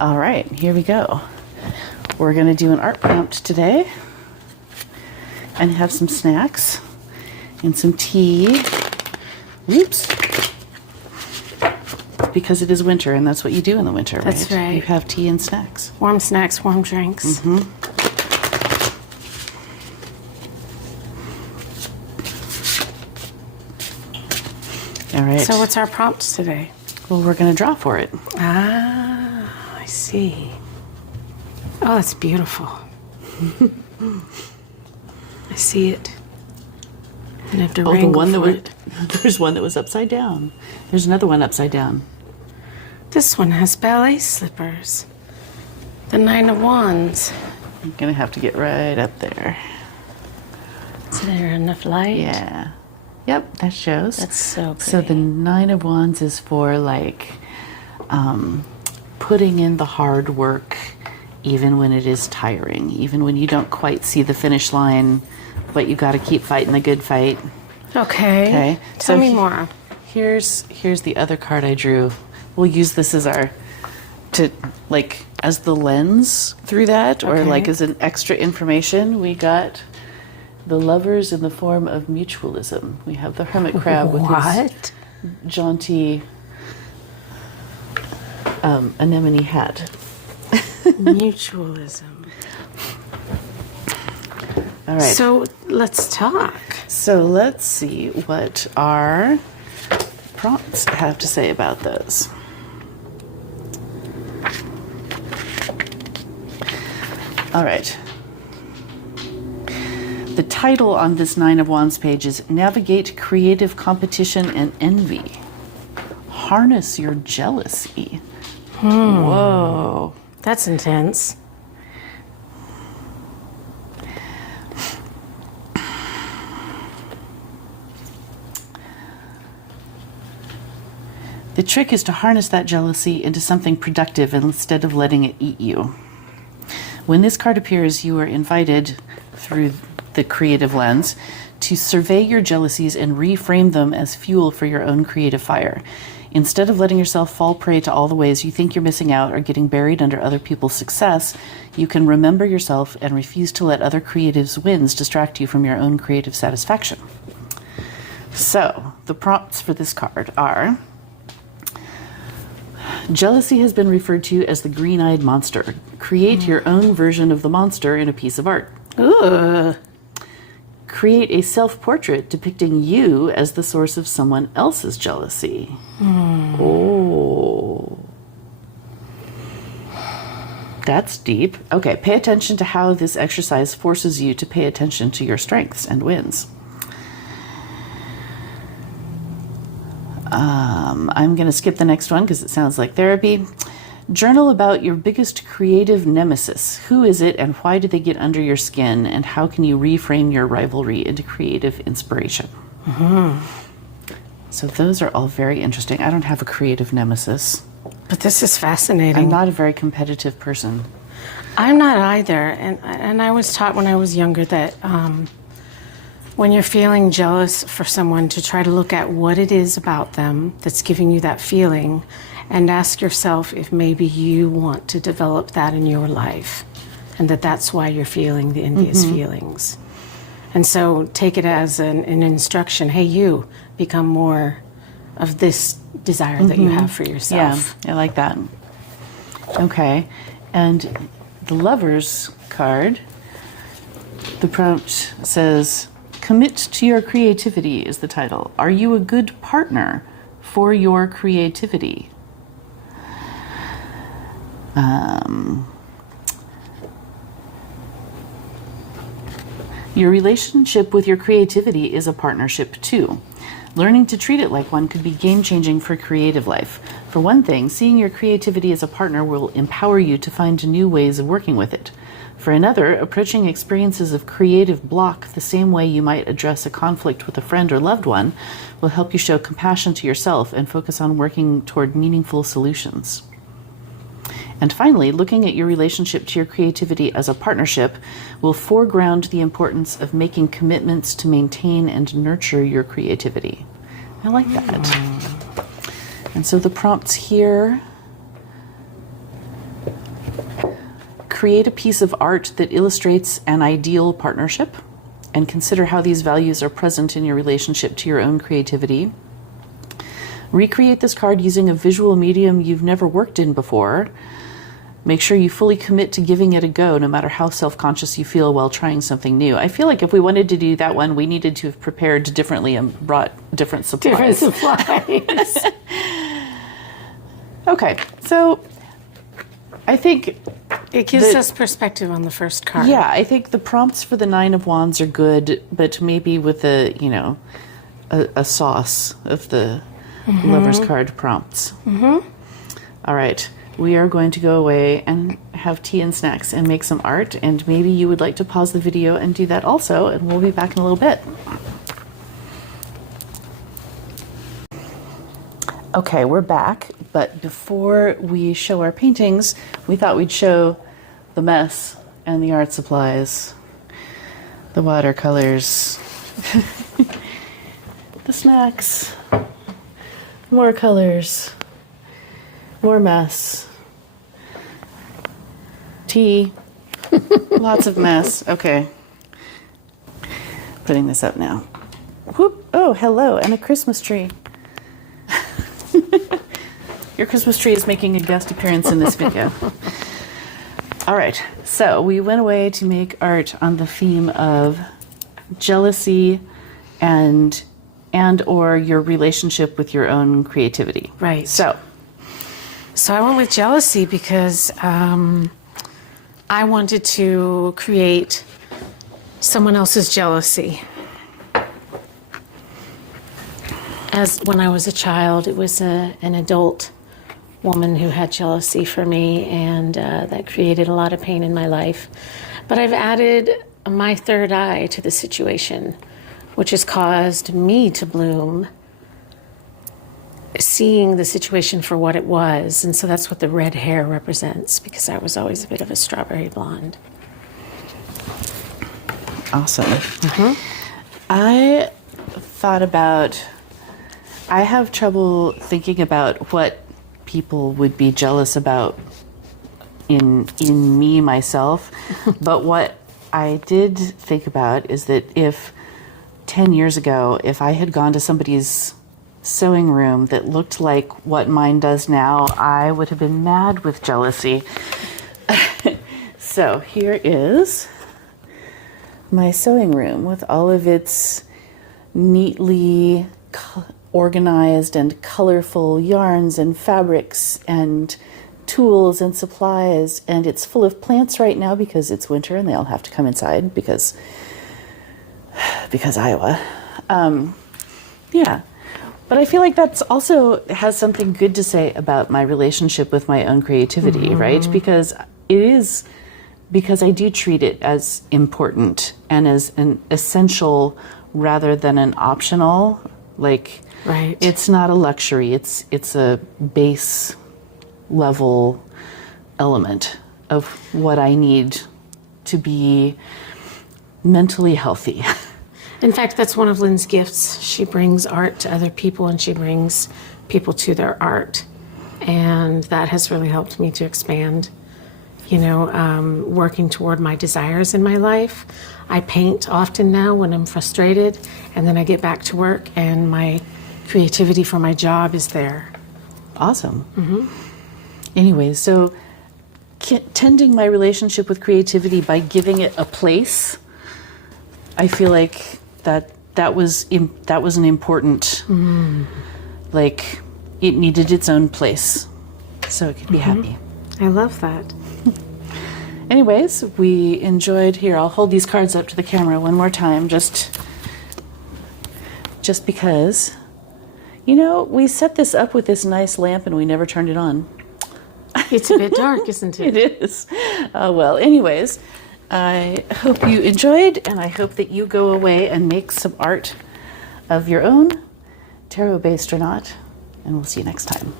All right, here we go. We're going to do an art prompt today and have some snacks and some tea. Oops. Because it is winter, and that's what you do in the winter, right? That's right. You have tea and snacks. Warm snacks, warm drinks. Mm-hmm. All right. So what's our prompt today? Well, we're going to draw for it. Ah, I see. Oh, that's beautiful. I see it. I have to the one that it. There's one that was upside down. There's another one upside down. This one has ballet slippers. The 9 of Wands. I'm going to have to get right up there. Is there enough light? Yeah. Yep, that shows. That's so pretty. So the 9 of Wands is for like putting in the hard work even when it is tiring, even when you don't quite see the finish line, but you got to keep fighting the good fight. Okay. Okay. Tell me more. Here's the other card I drew. We'll use this as as the lens through that, or Okay. like as an extra information. We got the Lovers in the form of mutualism. We have the Hermit Crab with his What? jaunty anemone hat. Mutualism. All right. So let's talk. So let's see what our prompts have to say about those. All right. The title on this 9 of Wands page is Navigate Creative Competition and Envy. Harness your jealousy. Whoa. That's intense. The trick is to harness that jealousy into something productive instead of letting it eat you. When this card appears, you are invited, through the creative lens, to survey your jealousies and reframe them as fuel for your own creative fire. Instead of letting yourself fall prey to all the ways you think you're missing out or getting buried under other people's success, you can remember yourself and refuse to let other creatives' wins distract you from your own creative satisfaction. So, the prompts for this card are: jealousy has been referred to as the green-eyed monster. Create your own version of the monster in a piece of art. Ugh. Create a self-portrait depicting you as the source of someone else's jealousy. Oh. That's deep. Okay, pay attention to how this exercise forces you to pay attention to your strengths and wins. I'm going to skip the next one because it sounds like therapy. Journal about your biggest creative nemesis. Who is it and why did they get under your skin? And how can you reframe your rivalry into creative inspiration? So those are all very interesting. I don't have a creative nemesis. But this is fascinating. I'm not a very competitive person. I'm not either. And I was taught when I was younger that when you're feeling jealous for someone, to try to look at what it is about them that's giving you that feeling and ask yourself if maybe you want to develop that in your life and that's why you're feeling the envious feelings. And so take it as an instruction. Hey, you become more of this desire that you have for yourself. Yeah, I like that. Okay, and the Lovers card, the prompt says, commit to your creativity is the title. Are you a good partner for your creativity? Your relationship with your creativity is a partnership too. Learning to treat it like one could be game-changing for creative life. For one thing, seeing your creativity as a partner will empower you to find new ways of working with it. For another, approaching experiences of creative block the same way you might address a conflict with a friend or loved one will help you show compassion to yourself and focus on working toward meaningful solutions. And finally, looking at your relationship to your creativity as a partnership will foreground the importance of making commitments to maintain and nurture your creativity. I like that. And so the prompts here create a piece of art that illustrates an ideal partnership and consider how these values are present in your relationship to your own creativity. Recreate this card using a visual medium you've never worked in before. Make sure you fully commit to giving it a go, no matter how self-conscious you feel while trying something new. I feel like if we wanted to do that one, we needed to have prepared differently and brought different supplies. Different supplies. Okay, so I think It gives us perspective on the first card. yeah, I think the prompts for the Nine of Wands are good, but maybe with a, you know, a sauce of the Lover's card prompts. All right, we are going to go away and have tea and snacks and make some art, and maybe you would like to pause the video and do that also, and we'll be back in a little bit. Okay, we're back, but before we show our paintings, we thought we'd show the mess and the art supplies, the watercolors, the snacks, more colors, more mess, tea, lots of mess. Okay, putting this up now. Whoop. Oh, hello, and a Christmas tree. Your Christmas tree is making a guest appearance in this video. All right, so we went away to make art on the theme of jealousy and or your relationship with your own creativity. Right. So I went with jealousy because I wanted to create someone else's jealousy. As when I was a child, it was an adult woman who had jealousy for me, and that created a lot of pain in my life. But I've added my third eye to the situation, which has caused me to bloom, seeing the situation for what it was. And so that's what the red hair represents, because I was always a bit of a strawberry blonde. awesome. I thought about, I have trouble thinking about what people would be jealous about in me, myself. But what I did think about is that if 10 years ago, if I had gone to somebody's sewing room that looked like what mine does now, I would have been mad with jealousy. So here is my sewing room with all of its neatly organized and colorful yarns and fabrics and tools and supplies, and it's full of plants right now because it's winter and they all have to come inside because Iowa. Yeah, but I feel like that's also has something good to say about my relationship with my own creativity, right? Because I do treat it as important and as an essential rather than an optional. Like, Right. It's not a luxury. It's a base level element of what I need to be mentally healthy. In fact, that's one of Lynn's gifts. She brings art to other people, and she brings people to their art. And that has really helped me to expand, working toward my desires in my life. I paint often now when I'm frustrated, and then I get back to work, and my creativity for my job is there. Awesome. Anyways, so tending my relationship with creativity by giving it a place, I feel like that was an important, like, it needed its own place so it could be happy. I love that. Anyways, we enjoyed, here, I'll hold these cards up to the camera one more time, just because, we set this up with this nice lamp and we never turned it on. It's a bit dark, isn't it? It is. Well, anyways, I hope you enjoyed, and I hope that you go away and make some art of your own, tarot-based or not, and we'll see you next time.